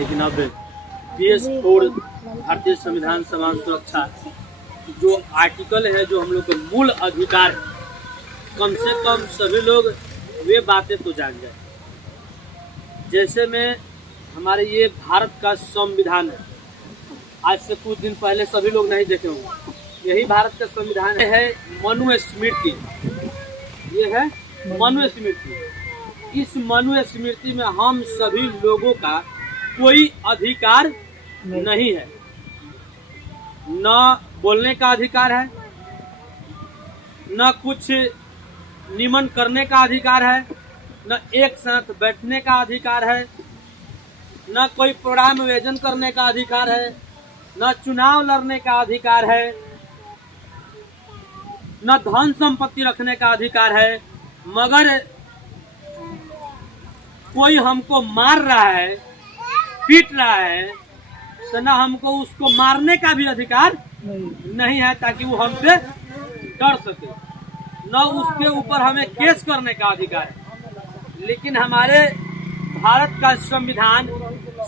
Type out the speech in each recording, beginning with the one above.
लेकिन अब PS4 भारतीय संविधान समान सुरक्षा जो आर्टिकल है, जो हम लोग के मूल अधिकार है, कम से कम सभी लोग वे बातें तो जान जाए। जैसे में हमारे ये भारत का संविधान है, आज से कुछ दिन पहले सभी लोग नहीं देखे होंगे, यही भारत का संविधान है। मनुस्मृति, ये है मनुस्मृति। इस मनुस्मृति में हम सभी लोगों का कोई अधिकार नहीं है, न बोलने का अधिकार है, न कुछ निमन करने का अधिकार है, न एक साथ बैठने का अधिकार है, न कोई प्रोग्राम आयोजन करने का अधिकार है, न चुनाव लड़ने का अधिकार है, न धन संपत्ति रखने का अधिकार है। मगर कोई हमको मार रहा है, पीट रहा है, तो न हमको उसको मारने का भी अधिकार नहीं है, ताकि वो हमसे डर सके, न उसके ऊपर हमें केस करने का अधिकार है। लेकिन हमारे भारत का संविधान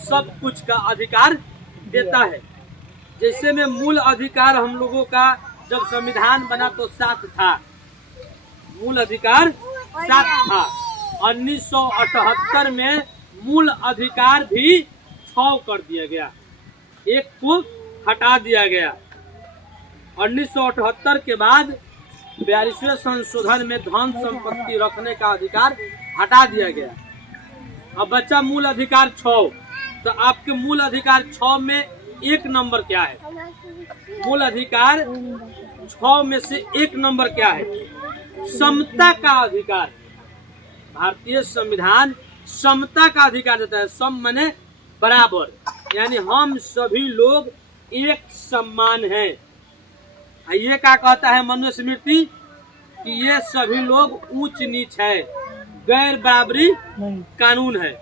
सब कुछ का अधिकार देता है। जैसे में मूल अधिकार हम लोगों का जब संविधान बना तो 7 था, मूल अधिकार 7 था। 1978 में मूल अधिकार भी 6 कर दिया गया, एक को हटा दिया गया। 1978 के बाद 42वें संशोधन में धन संपत्ति रखने का अधिकार हटा दिया गया। अब बच्चा मूल अधिकार 6, तो आपके मूल अधिकार 6 में 1 नंबर क्या है? मूल अधिकार 6 में से 1 नंबर क्या है? समता का अधिकार। भारतीय संविधान समता का अधिकार देता है। सम माने बराबर, यानी हम सभी लोग एक समान हैं। ये क्या कहता है मनुस्मृति? कि ये सभी लोग ऊंच नीच है, गैर बराबरी कानून है।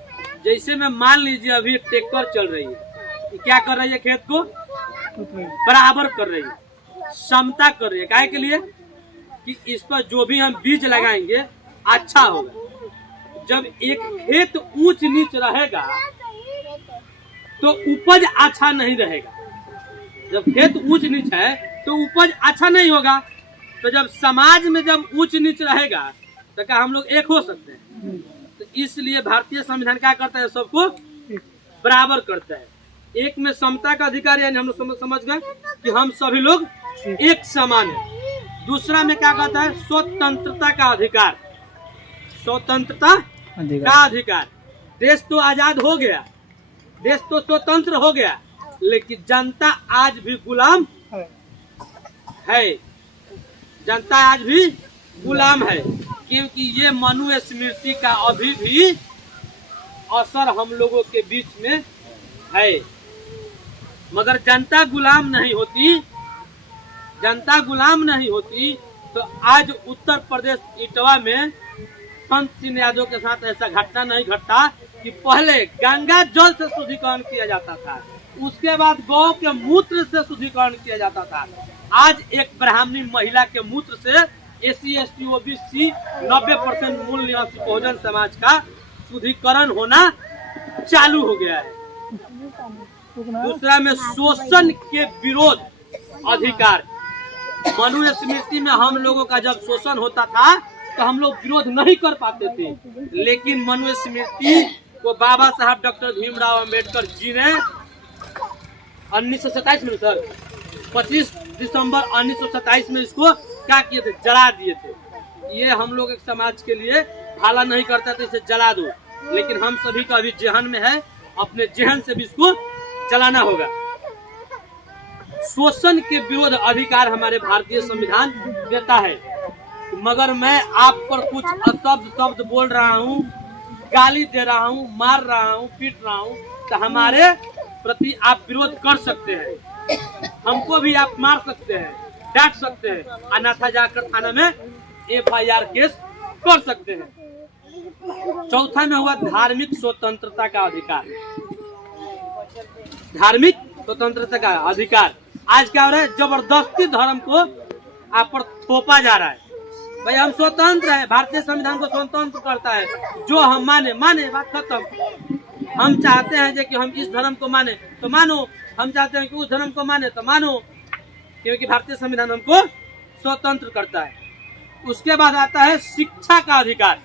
जैसे में मान लीजिए अभी ट्रैक्टर चल रही है, क्या कर रही है? खेत को बराबर कर रही है, समता कर रही है। काहे के लिए? कि इस पर जो भी हम बीज लगाएंगे अच्छा होगा। जब एक खेत ऊंच नीच रहेगा तो उपज अच्छा नहीं रहेगा। जब खेत ऊंच नीच है तो उपज अच्छा नहीं होगा। तो जब समाज में जब ऊंच नीच रहेगा तो क्या हम लोग एक हो सकते हैं? तो इसलिए भारतीय संविधान क्या करता है? सबको बराबर करता है। एक में समता का अधिकार, यानी हम लोग समझ गए कि हम सभी लोग एक समान है। दूसरा में क्या कहता है? स्वतंत्रता का अधिकार। स्वतंत्रता का अधिकार। देश तो आजाद हो गया, देश तो स्वतंत्र हो गया, लेकिन जनता आज भी गुलाम है। जनता आज भी गुलाम है, क्योंकि ये मनुस्मृति का अभी भी असर हम लोगों के बीच में है। मगर जनता गुलाम नहीं होती, जनता गुलाम नहीं होती तो आज उत्तर प्रदेश इटवा में संत सिंह यादव के साथ ऐसा घटना नहीं घटता कि पहले गंगा जल से शुद्धिकरण किया जाता था, उसके बाद गौ के मूत्र से शुद्धिकरण किया जाता था। आज एक ब्राह्मणी महिला के मूत्र से SC ST OBC 90% मूल निवासी बहुजन समाज का शुद्धिकरण होना चालू हो गया है। दूसरा में शोषण के विरोध अधिकार। मनुस्मृति में हम लोगों का जब शोषण होता था तो हम लोग विरोध नहीं कर पाते थे, लेकिन मनुस्मृति को बाबा साहब डॉक्टर भीमराव अंबेडकर जी ने 1927 में, सर 25 दिसंबर 1927 में इसको क्या किए थे? जला दिए थे। ये हम लोग एक समाज के लिए हाला नहीं करता था, इसे जला दो, लेकिन हम सभी का अभी जहन में है, अपने जहन से भी इसको जलाना होगा। शोषण के विरोध अधिकार हमारे भारतीय संविधान देता है। मगर मैं आप पर कुछ शब्द बोल रहा हूँ, गाली दे रहा हूँ, मार रहा हूँ, पीट रहा हूँ, तो हमारे प्रति आप विरोध कर सकते हैं, हमको भी आप मार सकते हैं, डांट सकते हैं, अन्यथा जाकर थाना में FIR केस कर सकते हैं। चौथा में हुआ धार्मिक स्वतंत्रता का अधिकार। धार्मिक स्वतंत्रता का अधिकार। आज क्या हो रहा है? जबरदस्ती धर्म को आप पर थोपा जा रहा है। भाई हम स्वतंत्र है, भारतीय संविधान को स्वतंत्र करता है, जो हम माने माने, बात खत्म। हम चाहते हैं कि हम इस धर्म को माने तो मानो, हम चाहते हैं कि उस धर्म को माने तो मानो, क्योंकि भारतीय संविधान हमको स्वतंत्र करता है। उसके बाद आता है शिक्षा का अधिकार।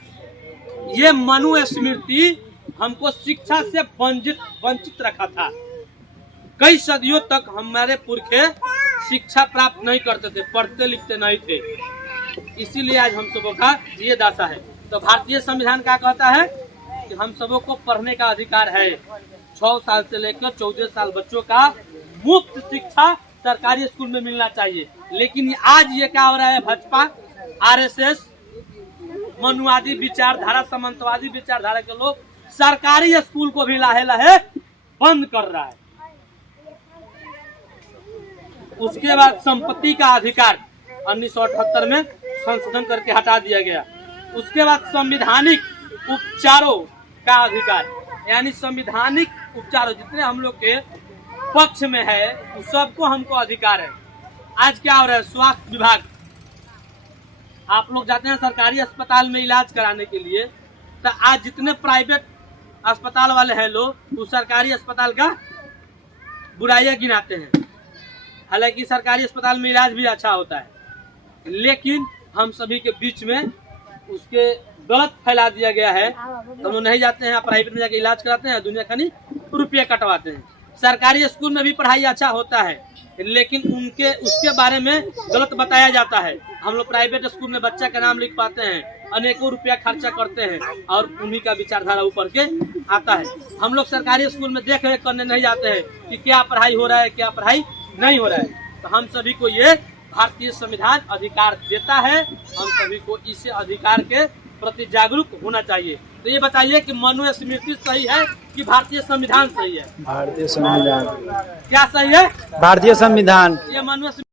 ये मनुस्मृति हमको शिक्षा से वंचित रखा था। कई सदियों तक हमारे पुरखे शिक्षा प्राप्त नहीं करते थे, पढ़ते लिखते नहीं थे, इसीलिए आज हम सबों का ये दशा है। तो भारतीय संविधान क्या कहता है कि हम सबों को पढ़ने का अधिकार है। 6 साल से लेकर 14 साल बच्चों का मुफ्त शिक्षा सरकारी स्कूल में मिलना चाहिए। लेकिन आज ये क्या हो रहा है, भाजपा, आरएसएस, मनुवादी विचारधारा, सामंतवादी विचारधारा के लोग सरकारी स्कूल को भी लाहे लाहे बंद कर रहा है। उसके बाद संपत्ति का अधिकार 1978 में संशोधन करके हटा दिया गया। उसके बाद संवैधानिक उपचारों का अधिकार, यानी संवैधानिक उपचारों जितने हम लोग के पक्ष में है उस सबको हमको अधिकार है। आज क्या हो रहा है, स्वास्थ्य विभाग, आप लोग जाते हैं सरकारी अस्पताल में इलाज कराने के लिए, तो आज जितने प्राइवेट अस्पताल वाले हैं लोग उस सरकारी अस्पताल का बुराइयां गिनाते हैं। हालांकि सरकारी अस्पताल में इलाज भी अच्छा होता है, लेकिन हम सभी के बीच में उसके गलत फैला दिया गया है। तो हम नहीं जाते हैं, प्राइवेट में जाके इलाज कराते हैं, दुनिया खानी रुपये कटवाते हैं। सरकारी स्कूल में भी पढ़ाई अच्छा होता है, लेकिन उसके बारे में गलत बताया जाता है। हम लोग प्राइवेट स्कूल में बच्चा का नाम लिख पाते हैं, अनेकों रुपया खर्चा करते हैं और उन्हीं का विचारधारा ऊपर के आता है। हम लोग सरकारी स्कूल में देख रेख करने नहीं जाते हैं कि क्या पढ़ाई हो रहा है, क्या पढ़ाई नहीं हो रहा है। तो हम सभी को ये भारतीय संविधान अधिकार देता है, हम सभी को इस अधिकार के प्रति जागरूक होना चाहिए। तो ये बताइए कि मनुस्मृति सही है कि भारतीय संविधान सही है? भारतीय संविधान। क्या सही है? भारतीय संविधान। ये मनुस्मृति